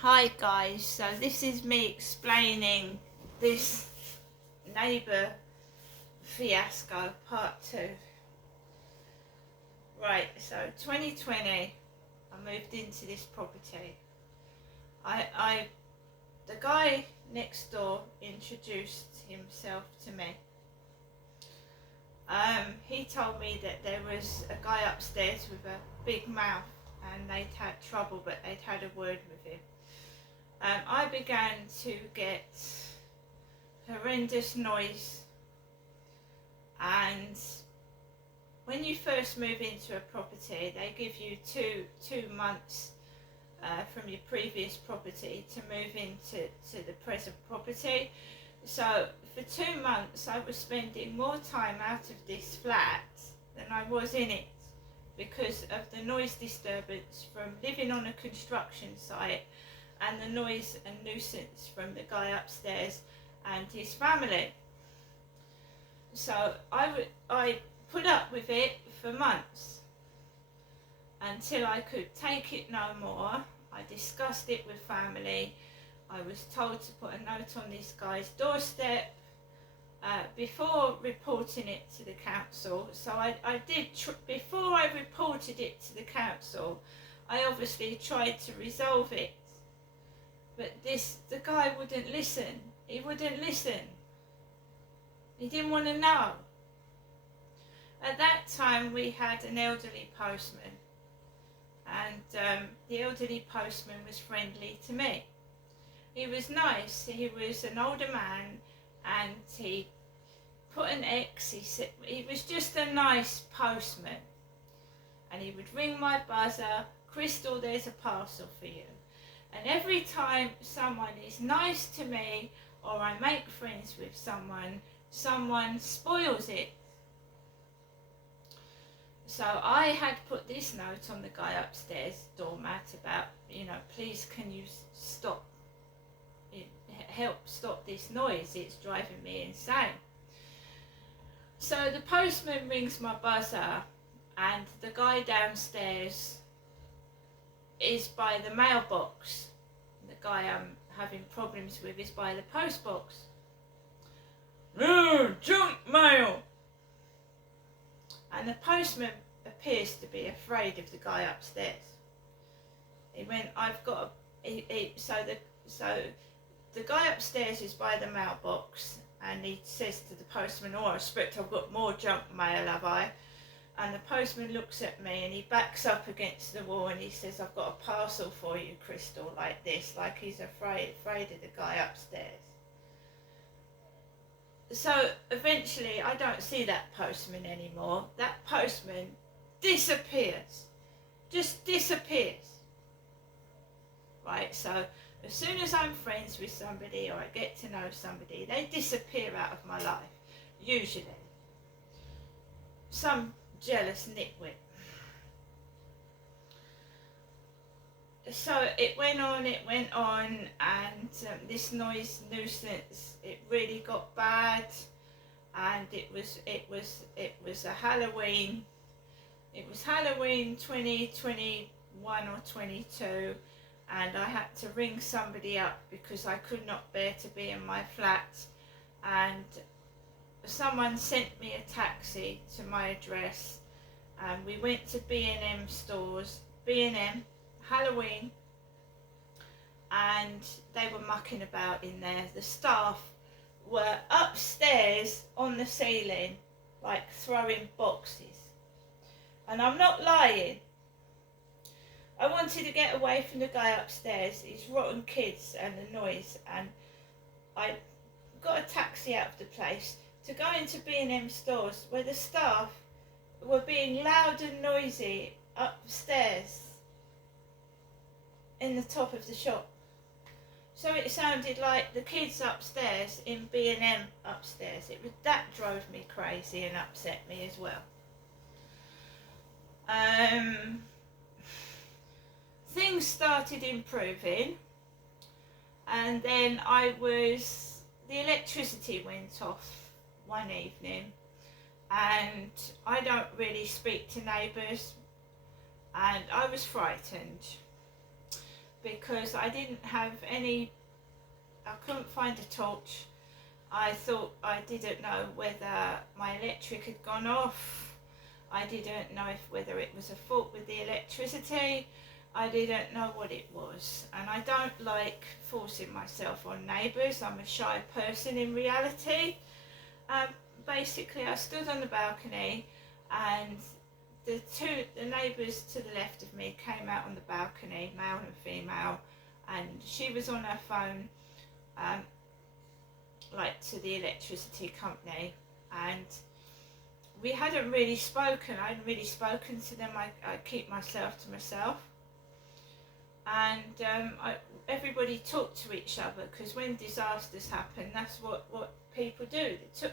Hi guys, so this is me explaining this neighbour fiasco part 2. Right, so 2020 I moved into this property. The guy next door introduced himself to me. He told me that there was a guy upstairs with a big mouth and they'd had trouble, but they'd had a word with him. I began to get horrendous noise, and when you first move into a property they give you two months from your previous property to move into the present property. So for 2 months I was spending more time out of this flat than I was in it because of the noise disturbance from living on a construction site and the noise and nuisance from the guy upstairs and his family. So I put up with it for months until I could take it no more. I discussed it with family. I was told to put a note on this guy's doorstep before reporting it to the council. So I did, before I reported it to the council, I obviously tried to resolve it. But the guy wouldn't listen. He wouldn't listen. He didn't want to know. At that time we had an elderly postman, and the elderly postman was friendly to me. He was nice. He was an older man, and he put an X. He said he was just a nice postman, and he would ring my buzzer, "Crystal, there's a parcel for you." And every time someone is nice to me or I make friends with someone spoils it. So I had put this note on the guy upstairs doormat about, please can you help stop this noise, it's driving me insane. So the postman rings my buzzer and the guy downstairs is by the mailbox. The guy I'm having problems with is by the post box. "No, junk mail!" And the postman appears to be afraid of the guy upstairs. He went, so the guy upstairs is by the mailbox, and he says to the postman, "Oh, I expect I've got more junk mail, have I?" And the postman looks at me and he backs up against the wall and he says, "I've got a parcel for you, Crystal," like this, like he's afraid of the guy upstairs. So eventually I don't see that postman anymore. That postman disappears, just disappears. Right, so as soon as I'm friends with somebody or I get to know somebody, they disappear out of my life, usually. Some jealous nitwit. So it went on, and this noise nuisance, it really got bad, and it was a Halloween. It was Halloween 2021 or 22, and I had to ring somebody up because I could not bear to be in my flat, and someone sent me a taxi to my address, and we went to B&M stores, B&M, Halloween, and they were mucking about in there. The staff were upstairs on the ceiling, like throwing boxes. And I'm not lying. I wanted to get away from the guy upstairs, his rotten kids and the noise, and I got a taxi out of the place to go into B&M stores where the staff were being loud and noisy upstairs in the top of the shop. So it sounded like the kids upstairs in B&M upstairs. That drove me crazy and upset me as well. Things started improving, and then the electricity went off one evening, and I don't really speak to neighbours, and I was frightened. because I didn't have any, I couldn't find a torch. I thought, I didn't know whether my electric had gone off. I didn't know whether it was a fault with the electricity. I didn't know what it was. And I don't like forcing myself on neighbours. I'm a shy person in reality. Basically, I stood on the balcony, and the neighbours to the left of me came out on the balcony, male and female, and she was on her phone, like to the electricity company, and we hadn't really spoken. I hadn't really spoken to them. I keep myself to myself, and everybody talked to each other, because when disasters happen, that's what people do. They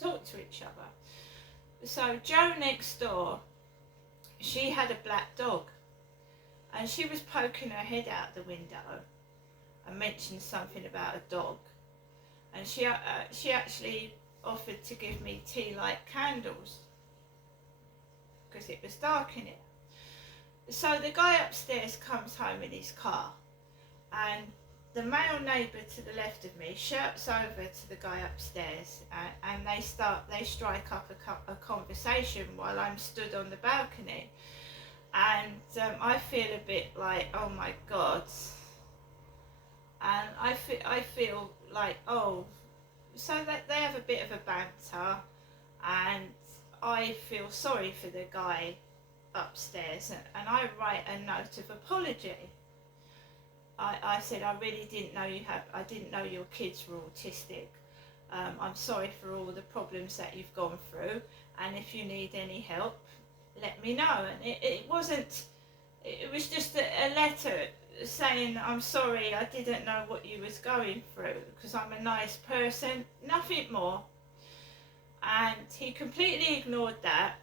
talk to each other. So Jo next door, she had a black dog, and she was poking her head out the window and mentioned something about a dog, and she actually offered to give me tea light candles because it was dark in here. So the guy upstairs comes home in his car, and the male neighbour to the left of me shouts over to the guy upstairs, and they strike up a conversation while I'm stood on the balcony, and I feel a bit like, oh my God, and I feel like, oh, so that they have a bit of a banter, and I feel sorry for the guy upstairs, and I write a note of apology. I said, I really didn't know I didn't know your kids were autistic. I'm sorry for all the problems that you've gone through, and if you need any help, let me know. And it wasn't, it was just a letter saying, I'm sorry, I didn't know what you was going through, because I'm a nice person, nothing more. And he completely ignored that.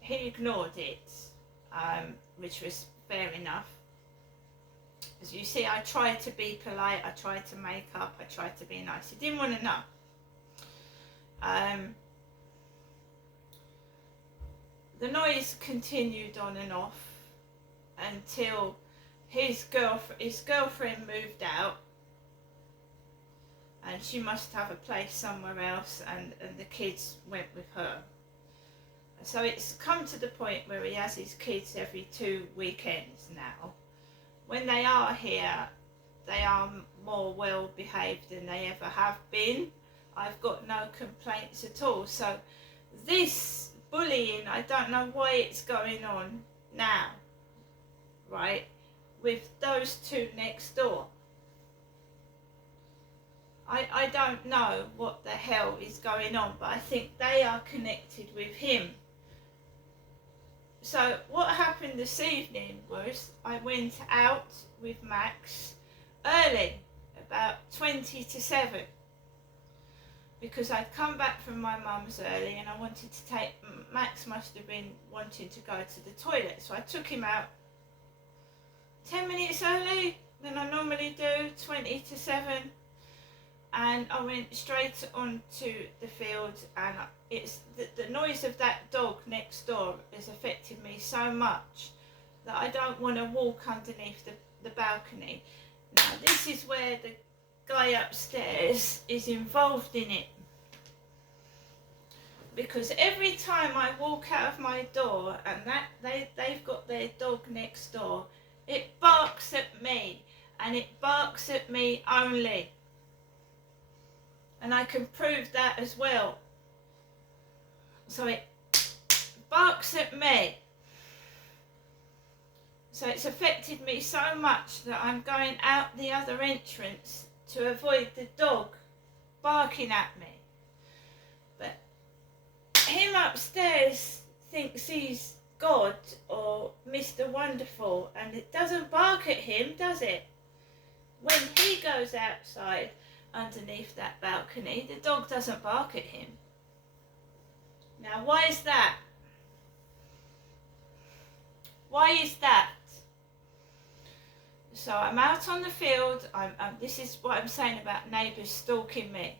He ignored it, which was fair enough. As you see, I tried to be polite, I tried to make up, I tried to be nice. He didn't want to know. The noise continued on and off until his girlfriend moved out, and she must have a place somewhere else, and the kids went with her. So it's come to the point where he has his kids every 2 weekends now. When they are here, they are more well behaved than they ever have been. I've got no complaints at all. So this bullying, I don't know why it's going on now, right, with those two next door. I don't know what the hell is going on, but I think they are connected with him. So what happened this evening was I went out with Max early, about 20 to 7, because I'd come back from my mum's early, and I wanted to take, Max must have been wanting to go to the toilet, so I took him out 10 minutes early than I normally do, 20 to 7, and I went straight onto the field, and it's the noise of that dog next door has affected me so much that I don't want to walk underneath the balcony. Now this is where the guy upstairs is involved in it, because every time I walk out of my door and they've got their dog next door, it barks at me, and it barks at me only. And I can prove that as well. So it barks at me. So it's affected me so much that I'm going out the other entrance to avoid the dog barking at me. But him upstairs thinks he's God or Mr. Wonderful, and it doesn't bark at him, does it? When he goes outside underneath that balcony, the dog doesn't bark at him. Now why is that? Why is that? So I'm out on the field, this is what I'm saying about neighbours stalking me.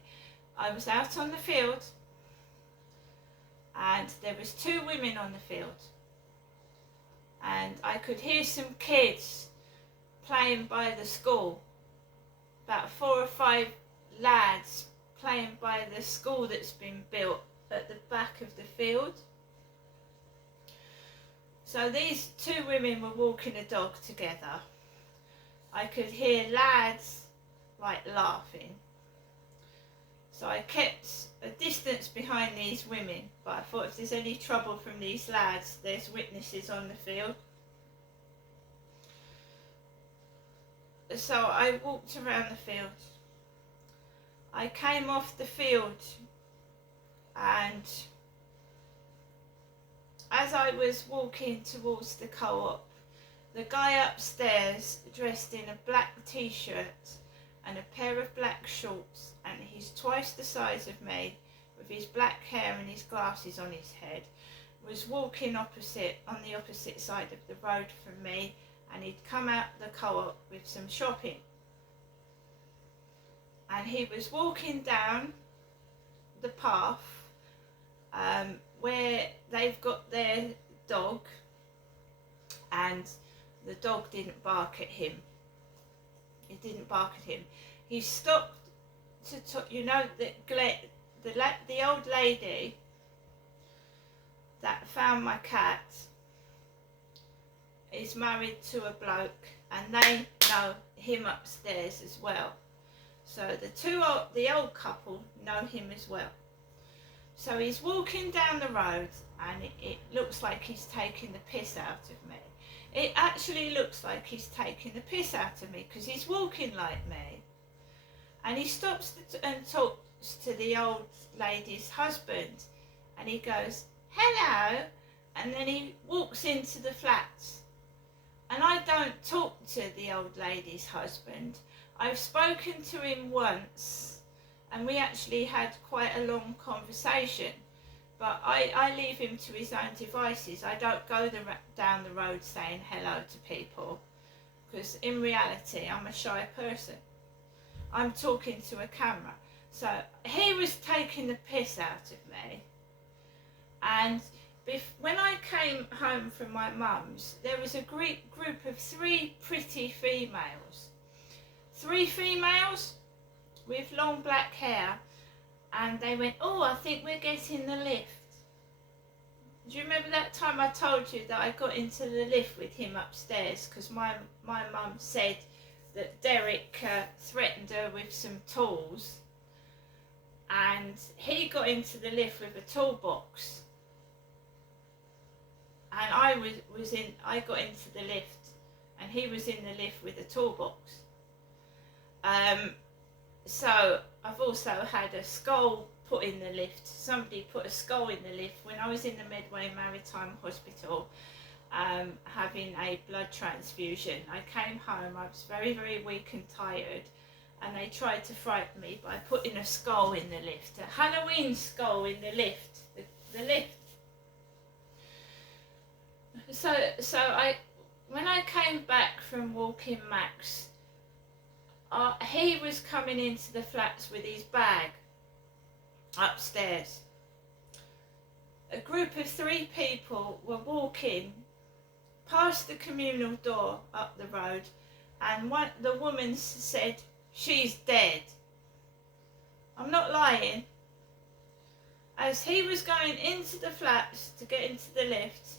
I was out on the field, and there was 2 women on the field, and I could hear some kids playing by the school. About 4 or 5 lads playing by the school that's been built at the back of the field. So these 2 women were walking a dog together. I could hear lads like laughing. So I kept a distance behind these women, but I thought if there's any trouble from these lads, there's witnesses on the field. So I walked around the field. I came off the field, and as I was walking towards the co-op, the guy upstairs, dressed in a black t-shirt and a pair of black shorts, and he's twice the size of me, with his black hair and his glasses on his head, was walking on the opposite side of the road from me, and he'd come out the co-op with some shopping. And he was walking down the path where they've got their dog, and the dog didn't bark at him. It didn't bark at him. He stopped to talk. You know, the old lady that found my cat is married to a bloke, and they know him upstairs as well. So the old couple know him as well. So he's walking down the road, and it looks like he's taking the piss out of me. It actually looks like he's taking the piss out of me, because he's walking like me. And he stops and talks to the old lady's husband, and he goes, "Hello," and then he walks into the flats. And I don't talk to the old lady's husband. I've spoken to him once, and we actually had quite a long conversation, but I leave him to his own devices. I don't go down the road saying hello to people, because in reality I'm a shy person. I'm talking to a camera. So he was taking the piss out of me, and when I came home from my mum's, there was a group of 3 pretty females. 3 females with long black hair, and they went, "Oh, I think we're getting the lift." Do you remember that time I told you that I got into the lift with him upstairs because my mum said that Derek threatened her with some tools, and he got into the lift with a toolbox, and I got into the lift, and he was in the lift with a toolbox. So I've also had a skull put in the lift. Somebody put a skull in the lift when I was in the Medway Maritime Hospital having a blood transfusion. I came home, I was very, very weak and tired, and they tried to frighten me by putting a skull in the lift, a Halloween skull in the lift, the lift. So when I came back from walking Max, he was coming into the flats with his bag upstairs. A group of 3 people were walking past the communal door up the road, and the woman said, "She's dead." I'm not lying. As he was going into the flats to get into the lift,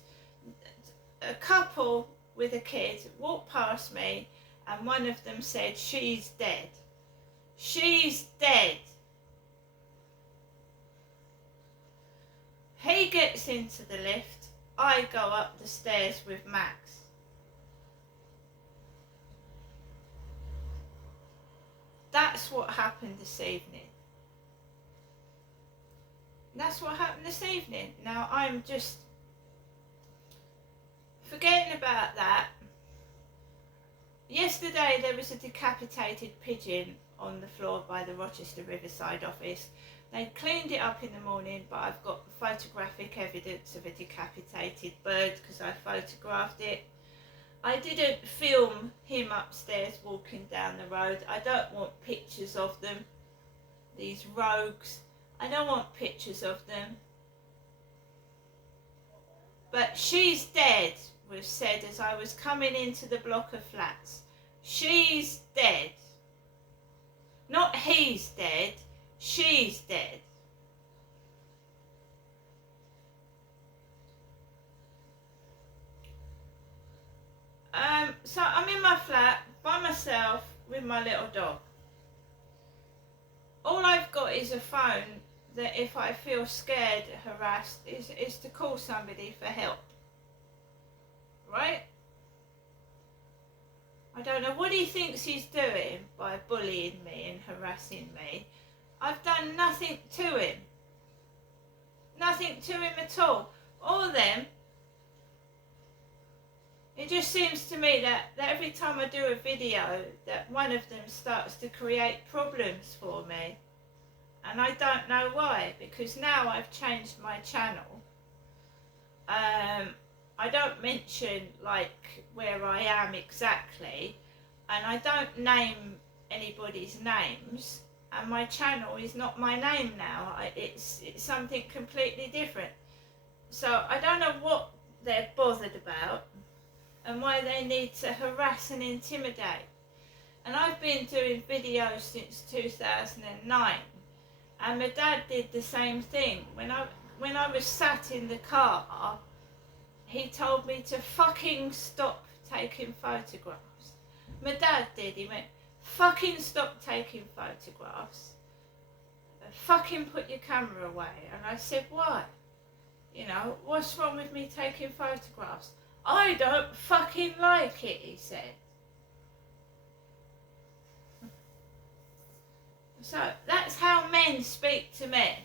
a couple with a kid walked past me, and one of them said, "She's dead. She's dead." He gets into the lift, I go up the stairs with Max. That's what happened this evening. That's what happened this evening. Now I'm just forgetting about that. Yesterday there was a decapitated pigeon on the floor by the Rochester Riverside office. They cleaned it up in the morning, but I've got photographic evidence of a decapitated bird because I photographed it. I didn't film him upstairs walking down the road. I don't want pictures of them, these rogues. I don't want pictures of them. But "she's dead" was said as I was coming into the block of flats. She's dead. Not he's dead, she's dead. So I'm in my flat by myself with my little dog. All I've got is a phone that if I feel scared, harassed, is to call somebody for help. Right? I don't know what he thinks he's doing by bullying me and harassing me. I've done nothing to him. Nothing to him at all. All them. It just seems to me that every time I do a video, that one of them starts to create problems for me. And I don't know why, because now I've changed my channel. I don't mention like where I am exactly, and I don't name anybody's names, and my channel is not my name now. It's something completely different. So I don't know what they're bothered about and why they need to harass and intimidate. And I've been doing videos since 2009, and my dad did the same thing. When I was sat in the car, he told me to fucking stop taking photographs. My dad did. He went, fucking stop taking photographs. Fucking put your camera away. And I said, why? You know, what's wrong with me taking photographs? I don't fucking like it, he said. So that's how men speak to men.